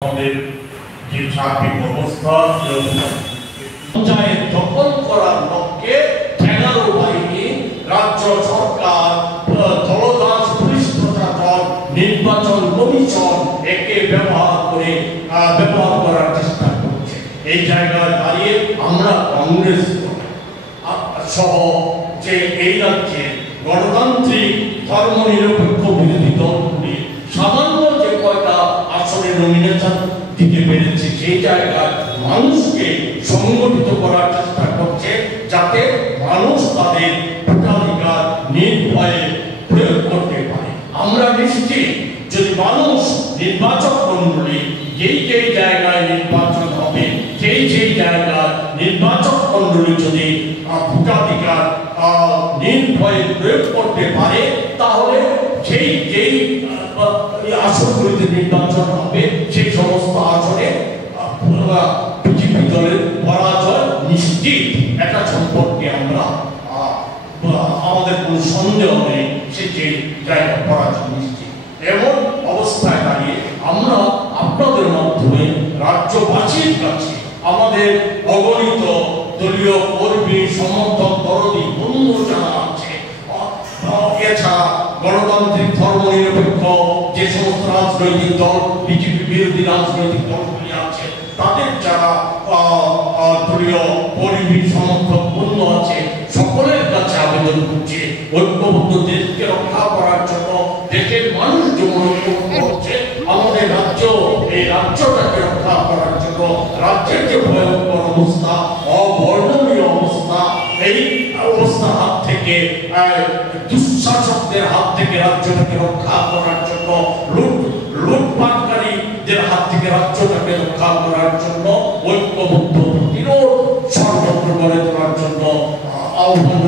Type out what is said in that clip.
আমাদের যে সার্বিক অবস্থা পঞ্চায়েত দখল করার লক্ষ্যে 11 বাহিনী, রাজ্য সরকার, দলদাস পুলিশ প্রশাসন, নির্বাচন কমিশন একে ব্যবহার করার চেষ্টা করছে। এই জায়গায় দাঁড়িয়ে আমরা কংগ্রেস সহ যে এই রাজ্যে গণতান্ত্রিক ধর্মনিরপেক্ষ বিরোধী দলগুলি সামান্য যে কয়টা আসলে নমিনেশন দিতে পেরেছে, সেই জায়গায় মানুষকে সংগঠিত করার চেষ্টা করছে যাতে মানুষ তাদের ভোটাধিকার নির্ভয়ে প্রয়োগ করতে পারে। আমরা নিশ্চিত যদি মানুষ নির্বাচক মণ্ডলী যেই জায়গায় নির্বাচন হবে, সেই জায়গায় নির্বাচক মণ্ডলী যদি ভোটাধিকার নির্ভয়ে প্রয়োগ করতে পারে, তাহলে যেই আসনগুলিতে নির্বাচন হবে সেই সমস্ত আসনে বিজেপি দলের পরাজয় নিশ্চিত। এটা সম্পর্কে আমাদের কোনো সন্দেহ নেই, সে যে জায়গায় পরাজয় নিশ্চিত। এমন অবস্থায় দাঁড়িয়ে আমরা আপনাদের মাধ্যমে রাজ্যবাসীর কাছে আমাদের অগণিত দলীয় কর্মী, সমর্থক, দরদি বন্ধু যারা আছে, এছাড়া গণতান্ত্রিক ধর্মনিরপেক্ষ যে সমস্ত রাজনৈতিক দল, বিজেপি বিরোধী রাজনৈতিক দলগুলি আছে, তাদের যারা দলীয় কর্মী, সমর্থক বন্ধু আছে, সকলের কাছে আবেদন করছে ঐক্যবদ্ধ দেশকে রক্ষা করার জন্য, দেশের মানুষ যেমন ঐক্যবদ্ধ হচ্ছে, আমাদের রাজ্য, এই রাজ্যটাকে রক্ষা করার জন্য, রাজ্যের যে ভয়ঙ্কর অবস্থা, অবর্ণনীয় অবস্থা, এই অবস্থার হাত থেকে, দুঃশাসকদের হাত থেকে রাজ্যটাকে রক্ষা করার জন্য, লুটপাটকারীদের হাত থেকে রাজ্যটাকে রক্ষা করার জন্য ঐক্যবদ্ধ প্রতিরোধ সর্বত্র গড়ে তোলার জন্য আহ্বান